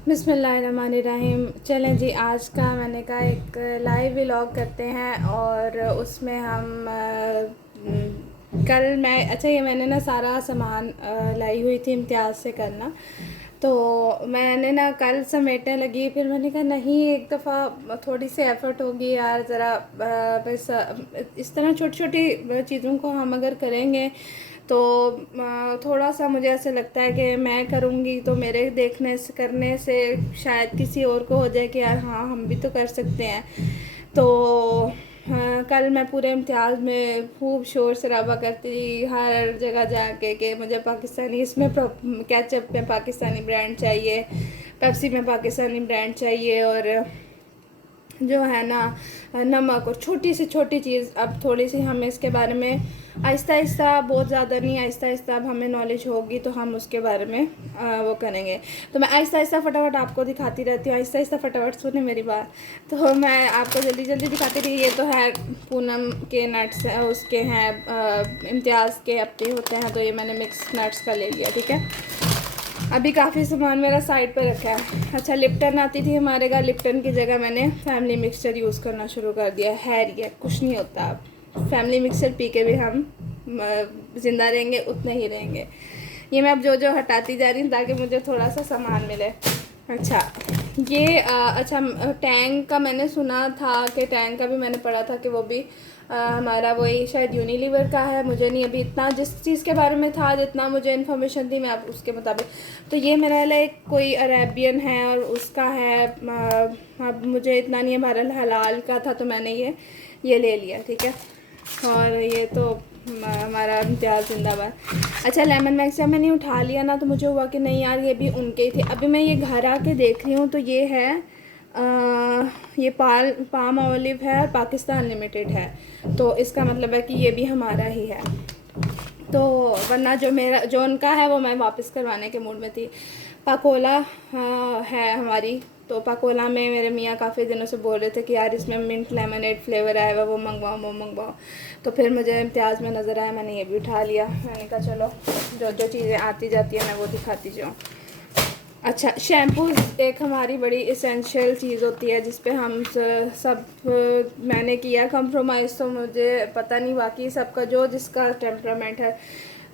बिस्मिल्लाहिर्रहमानिर्रहीम। चलें जी, आज का मैंने कहा एक लाइव व्लॉग करते हैं और उसमें हम कल मैं अच्छा ये मैंने ना सारा सामान लाई हुई थी इम्तियाज़ से करना, तो मैंने ना कल समेटने लगी। फिर मैंने कहा नहीं, एक दफ़ा थोड़ी सी एफ़र्ट होगी यार, ज़रा बस इस तरह छोटी छोटी चीज़ों को हम अगर करेंगे तो थोड़ा सा मुझे ऐसा लगता है कि मैं करूँगी तो मेरे देखने से करने से शायद किसी और को हो जाए कि यार हाँ हम भी तो कर सकते हैं। तो कल मैं पूरे इम्तिहान में खूब शोर शराबा करती हर जगह जाके कि मुझे पाकिस्तानी इसमें केचप में पाकिस्तानी ब्रांड चाहिए, पेप्सी में पाकिस्तानी ब्रांड चाहिए, और जो है ना नमक, और छोटी से छोटी चीज़। अब थोड़ी सी हमें इसके बारे में आहिस्ता आहिस्ता, बहुत ज़्यादा नहीं, आहिस्ता आहिस्ता अब हमें नॉलेज होगी तो हम उसके बारे में वो करेंगे। तो मैं आहिस्ता आहिस्ता फटाफट आपको दिखाती रहती हूँ, आहिस्ता आहिस्ता फटाफट सुने मेरी बात। तो मैं आपको जल्दी जल्दी दिखाती रही। ये तो है पूनम के नट्स, उसके हैं इम्तियाज़ के अपने होते हैं, तो ये मैंने मिक्स नट्स का ले लिया, ठीक है। अभी काफ़ी सामान मेरा साइड पे रखा है। अच्छा, लिप्टन आती थी हमारे घर, लिप्टन की जगह मैंने फैमिली मिक्सचर यूज़ करना शुरू कर दिया है। ये कुछ नहीं होता, अब फैमिली मिक्सचर पी के भी हम ज़िंदा रहेंगे, उतने ही रहेंगे। ये मैं अब जो जो हटाती जा रही हूँ ताकि मुझे थोड़ा सा सामान मिले। अच्छा, ये अच्छा टैंक का मैंने सुना था कि टैंक का भी मैंने पढ़ा था कि वो भी हमारा वही शायद यूनिलीवर का है। मुझे नहीं अभी इतना, जिस चीज़ के बारे में था जितना मुझे इन्फॉर्मेशन थी मैं आप उसके मुताबिक। तो ये मेरा लाइक कोई अरेबियन है और उसका है, अब मुझे इतना नहीं है, बहरहाल हलाल का था तो मैंने ये ले लिया, ठीक है। और ये तो हमारा इम्तियाज़ जिंदाबाद। अच्छा, लेमन मैक्स जब मैंने उठा लिया ना तो मुझे हुआ कि नहीं यार ये भी उनके ही थे। अभी मैं ये घर आके देख रही हूँ तो ये है ये पाम ऑलिव है और पाकिस्तान लिमिटेड है, तो इसका मतलब है कि ये भी हमारा ही है। तो वरना जो उनका है वो मैं वापस करवाने के मूड में थी। पाकोला है हमारी, तो पाकोला में मेरे मियाँ काफ़ी दिनों से बोल रहे थे कि यार इसमें मिंट लेमनेड फ्लेवर आया हुआ, वो मंगवाओ। तो फिर मुझे इम्तियाज़ में नज़र आया, मैंने ये भी उठा लिया। मैंने कहा चलो जो जो चीज़ें आती जाती हैं मैं वो दिखाती जाऊँ। अच्छा, शैम्पू एक हमारी बड़ी इसेंशियल चीज़ होती है जिस पे हम सब मैंने किया कंप्रोमाइज़, तो मुझे पता नहीं बाकी सबका जो जिसका टेम्परामेंट है।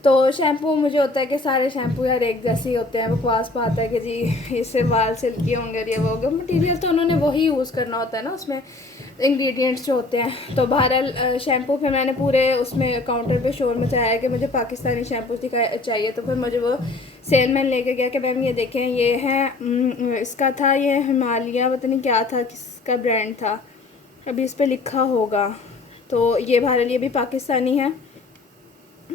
तो शैम्पू मुझे होता है कि सारे शैम्पू यार एक जैसे ही होते हैं, बकवास बात है कि जी इससे बाल सिल्की होंगे, ये वो होगा, मटीरियल तो उन्होंने वही यूज़ करना होता है ना, उसमें इंग्रेडिएंट्स जो होते हैं। तो बहरहाल शैम्पू पे मैंने पूरे उसमें काउंटर पे शोर मचाया है कि मुझे पाकिस्तानी शैम्पू चाहिए। तो फिर मुझे वो सेलमैन लेके गया कि मैम ये देखें, ये है इसका था, ये हिमालय पता नहीं क्या था, किसका ब्रांड था, अभी इस पर लिखा होगा। तो ये बहरहाल ये भी पाकिस्तानी है,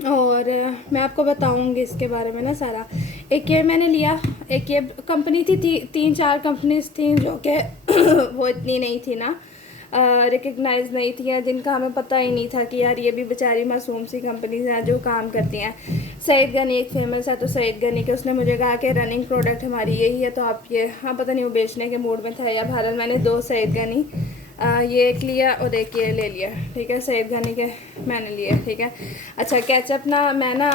और मैं आपको बताऊंगी इसके बारे में ना सारा। एक ये मैंने लिया, एक ये कंपनी थी, तीन चार कंपनीज थी जो कि वो इतनी नहीं थी ना, रिकग्नाइज नहीं थी, या जिनका हमें पता ही नहीं था कि यार ये भी बेचारी मासूम सी कंपनीज हैं जो काम करती हैं। सईद गनी एक फेमस है, तो सईद गनी के उसने मुझे कहा कि रनिंग प्रोडक्ट हमारी यही है, तो आप ये, हाँ पता नहीं वो बेचने के मूड में था या बहरहाल मैंने दो सईद गनी ये एक लिया और एक ये ले लिया, ठीक है। सईद गनी के मैंने लिए, ठीक है। अच्छा, केचप ना मैं ना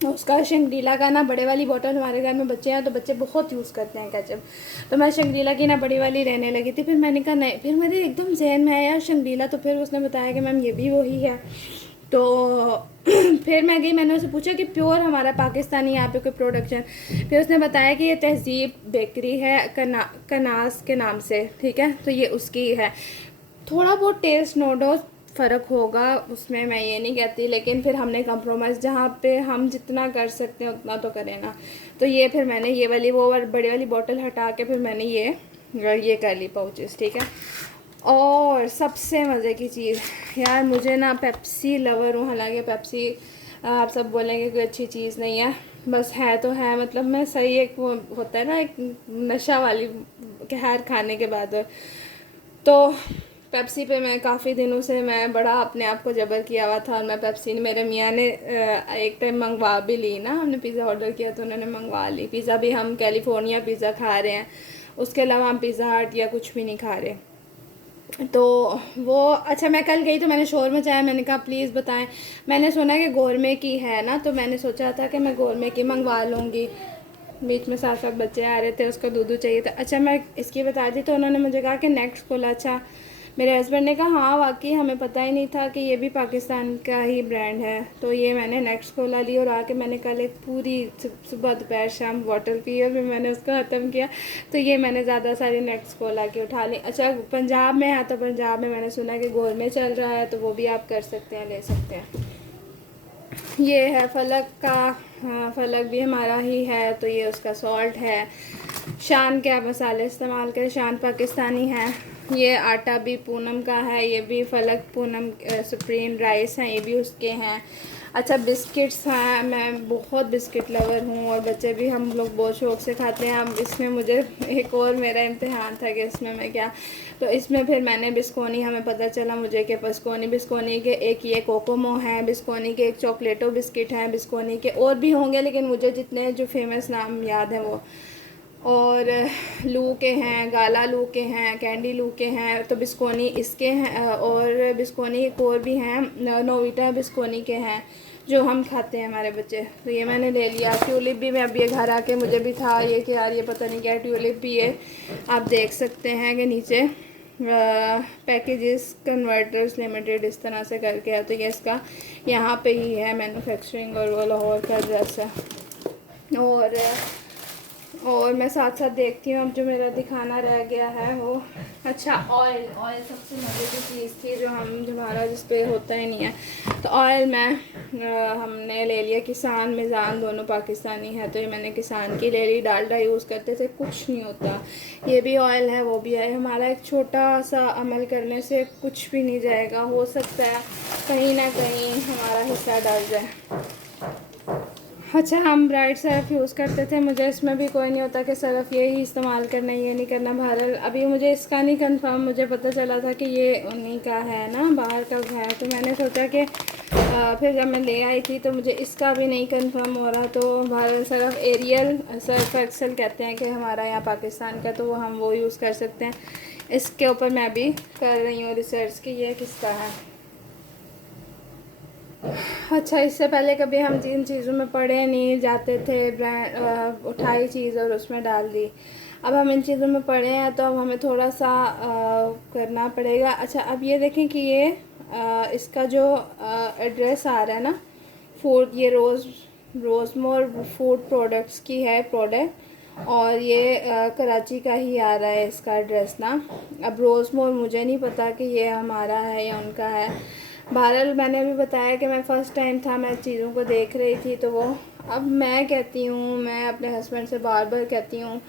उसका शंग्रीला का ना बड़े वाली बोतल, हमारे घर में बच्चे हैं तो बच्चे बहुत यूज़ करते हैं केचप, तो मैं शंग्रीला की ना बड़ी वाली रहने लगी थी। फिर मैंने कहा नहीं, फिर मेरे एकदम जहन में आया शंग्रीला, तो फिर उसने बताया कि मैम ये भी वही है। तो फिर मैं गई, मैंने उससे पूछा कि प्योर हमारा पाकिस्तानी यहाँ पे कोई प्रोडक्शन। फिर उसने बताया कि ये तहज़ीब बेकरी है, कनास के नाम से, ठीक है। तो ये उसकी है, थोड़ा बहुत टेस्ट नो डाउट फ़र्क होगा उसमें, मैं ये नहीं कहती, लेकिन फिर हमने कंप्रोमाइज़ जहाँ पे हम जितना कर सकते हैं उतना तो करें ना। तो ये फिर मैंने ये वाली वो बड़ी वाली बोतल हटा के फिर मैंने ये कर ली पाउचेस, ठीक है। और सबसे मज़े की चीज़ यार, मुझे ना पेप्सी लवर हूँ, हालांकि पेप्सी आप सब बोलेंगे कोई अच्छी चीज़ नहीं है, बस है तो है, मतलब मैं सही, एक वो होता है ना एक नशा वाली कहर खाने के बाद। तो पेप्सी पे मैं काफ़ी दिनों से मैं बड़ा अपने आप को जबर किया हुआ था, और मैं पेप्सी ने, मेरे मियाँ ने एक टाइम मंगवा भी ली ना, हमने पिज़्ज़ा ऑर्डर किया तो उन्होंने मंगवा ली। पिज़्ज़ा भी हम कैलिफोर्निया पिज़्ज़ा खा रहे हैं, उसके अलावा हम पिज़्ज़ा हट या कुछ भी नहीं खा रहे। तो वो अच्छा, मैं कल गई तो मैंने शोर मचाया, मैंने कहा प्लीज़ बताएं। मैंने सुना कि गोरमे की है ना, तो मैंने सोचा था कि मैं गोरमे की मंगवा लूँगी। बीच में साथ साथ बच्चे आ रहे थे, उसको दूध चाहिए था। अच्छा मैं इसकी बता दी तो उन्होंने मुझे कहा कि नेक्स्ट खोला। अच्छा मेरे हस्बैंड ने कहा हाँ वाकई हमें पता ही नहीं था कि ये भी पाकिस्तान का ही ब्रांड है। तो ये मैंने नेक्स्ट खोला ली और आके मैंने कल एक पूरी सुबह दोपहर शाम बॉटल पी और फिर मैंने उसको ख़त्म किया। तो ये मैंने ज़्यादा सारी नेक्स्ट खोला के उठा ली। अच्छा पंजाब में है तो पंजाब में मैंने सुना कि गोल में चल रहा है, तो वो भी आप कर सकते हैं, ले सकते हैं। ये है फलक का, हाँ फलक भी हमारा ही है। तो ये उसका सॉल्ट है। शान के आप मसाले इस्तेमाल करें, शान पाकिस्तानी है। ये आटा भी पूनम का है, ये भी फलक पूनम सुप्रीम राइस हैं, ये भी उसके हैं। अच्छा बिस्किट्स हैं, मैं बहुत बिस्किट लवर हूँ और बच्चे भी, हम लोग बहुत शौक़ से खाते हैं। अब इसमें मुझे एक और मेरा इम्तिहान था कि इसमें मैं क्या, तो इसमें फिर मैंने बिस्कोनी, हमें पता चला मुझे कि बिस्कोनी के एक ये कोकोमो है, बिस्कोनी के एक चॉकलेटो बिस्किट हैं, बिस्कोनी के और भी होंगे लेकिन मुझे जितने जो फेमस नाम याद हैं वो, और लू के हैं, गाला लू के हैं, कैंडी लू के हैं, तो बिस्कोनी इसके हैं, और बिस्कोनी एक और भी हैं, नोविटा बिस्कोनी के हैं जो हम खाते हैं हमारे बच्चे। तो ये मैंने ले लिया। ट्यूलिप भी मैं अब ये घर आके मुझे भी था ये कि यार ये पता नहीं क्या ट्यूलिप भी है। आप देख सकते हैं कि नीचे पैकेजेस कन्वर्टर्स लिमिटेड इस तरह से करके है। तो ये इसका यहाँ पे ही है मैन्युफैक्चरिंग, और वो लाहौर का एड्रेस है। और मैं साथ साथ देखती हूँ अब जो मेरा दिखाना रह गया है वो, अच्छा ऑयल सबसे मज़े की चीज़ थी जो हमारा जिस पे होता ही नहीं है। तो ऑयल हमने ले लिया किसान मिज़ान, दोनों पाकिस्तानी है। तो ये मैंने किसान की ले ली। डालडा यूज़ करते थे, कुछ नहीं होता। ये भी ऑयल है, वो भी है। हमारा एक छोटा सा अमल करने से कुछ भी नहीं जाएगा, हो सकता है कहीं ना कहीं हमारा हिस्सा डल जाए। अच्छा हम ब्राइट सर्फ यूज़ करते थे, मुझे इसमें भी कोई नहीं होता कि सर्फ ये ही इस्तेमाल करना है, ये नहीं करना। बहरहाल अभी मुझे इसका नहीं कंफर्म, मुझे पता चला था कि ये उन्हीं का है ना, बाहर का है। तो मैंने सोचा कि फिर जब मैं ले आई थी तो मुझे इसका भी नहीं कंफर्म हो रहा। तो बहरहाल सर्फ एरियल सर्फ एक्सेल कहते हैं कि हमारा यहाँ पाकिस्तान का, तो हम वो यूज़ कर सकते हैं। इसके ऊपर मैं भी कर रही हूँ रिसर्च कि ये किसका है। अच्छा इससे पहले कभी हम जिन चीज़ों में पड़े नहीं जाते थे, ब्रांड उठाई चीज़ और उसमें डाल दी। अब हम इन चीज़ों में पड़े हैं तो अब हमें थोड़ा सा करना पड़ेगा। अच्छा अब ये देखें कि ये इसका जो एड्रेस आ रहा है ना, फूड, ये रोज़मोर फूड प्रोडक्ट्स की है प्रोडक्ट, और ये कराची का ही आ रहा है इसका एड्रेस ना। अब रोज़मोर मुझे नहीं पता कि ये हमारा है या उनका है। बहरहाल मैंने अभी बताया कि मैं फ़र्स्ट टाइम था, मैं चीज़ों को देख रही थी। तो वो अब मैं कहती हूँ, मैं अपने हस्बैंड से बार बार कहती हूँ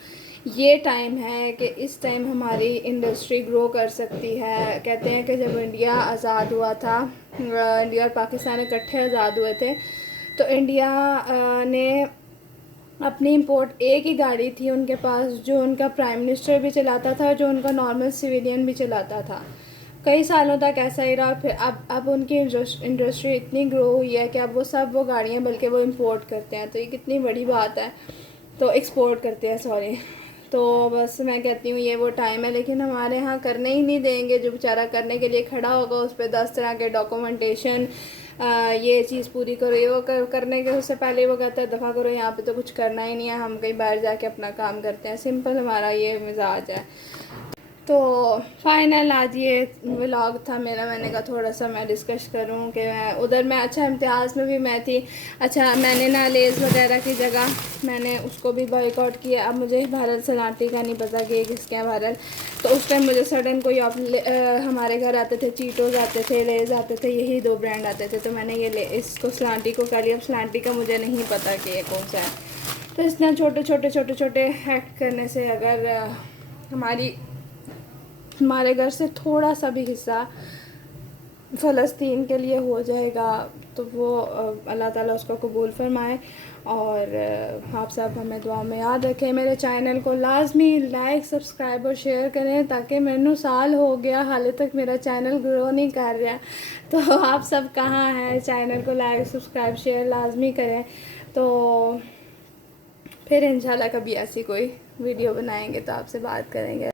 ये टाइम है कि इस टाइम हमारी इंडस्ट्री ग्रो कर सकती है। कहते हैं कि जब इंडिया आज़ाद हुआ था, इंडिया और पाकिस्तान इकट्ठे आज़ाद हुए थे, तो इंडिया ने अपनी इंपोर्ट, एक ही गाड़ी थी उनके पास जो उनका प्राइम मिनिस्टर भी चलाता था, जो उनका नॉर्मल सिविलियन भी चलाता था। कई सालों तक ऐसा ही रहा। फिर अब उनकी इंडस्ट्री इतनी ग्रो हुई है कि अब वो गाड़ियाँ बल्कि वो इंपोर्ट करते हैं। तो ये कितनी बड़ी बात है, तो एक्सपोर्ट करते हैं सॉरी। तो बस मैं कहती हूँ ये वो टाइम है, लेकिन हमारे यहाँ करने ही नहीं देंगे। जो बेचारा करने के लिए खड़ा होगा उस पर 10 तरह के डॉक्यूमेंटेशन, ये चीज़ पूरी करो, ये वो करने के उससे पहले वो कहता है दफ़ा करो, यहाँ पे तो कुछ करना ही नहीं है, हम कहीं बाहर जाके अपना काम करते हैं। सिंपल हमारा ये मिजाज है। तो फाइनल आज ये व्लॉग था मेरा, मैंने कहा थोड़ा सा मैं डिस्कस करूं कि मैं अच्छा इम्तिहाज़ में भी मैं थी। अच्छा मैंने ना लेज़ वगैरह की जगह मैंने उसको भी बॉयकॉट किया। अब मुझे भारत सलाटी का नहीं पता कि किसके हैं भारत। तो उस टाइम मुझे सडन कोई हमारे घर आते थे, चीटोज़ आते थे, लेज़ आते थे, यही 2 ब्रांड आते थे। तो मैंने ये इसको सलाटी को कर लिया। अब सलाटी का मुझे नहीं पता कि ये कौन सा है। तो इस तरह छोटे एक्ट करने से अगर हमारे घर से थोड़ा सा भी हिस्सा फ़लस्तीन के लिए हो जाएगा तो वो अल्लाह ताला उसको कबूल फरमाए। और आप सब हमें दुआ में याद रखें। मेरे चैनल को लाजमी लाइक, सब्सक्राइब और शेयर करें, ताकि मैनू साल हो गया हाले तक मेरा चैनल ग्रो नहीं कर रहा। तो आप सब कहाँ हैं, चैनल को लाइक, सब्सक्राइब, शेयर लाजमी करें। तो फिर इंशाल्लाह कभी ऐसी कोई वीडियो बनाएंगे तो आपसे बात करेंगे।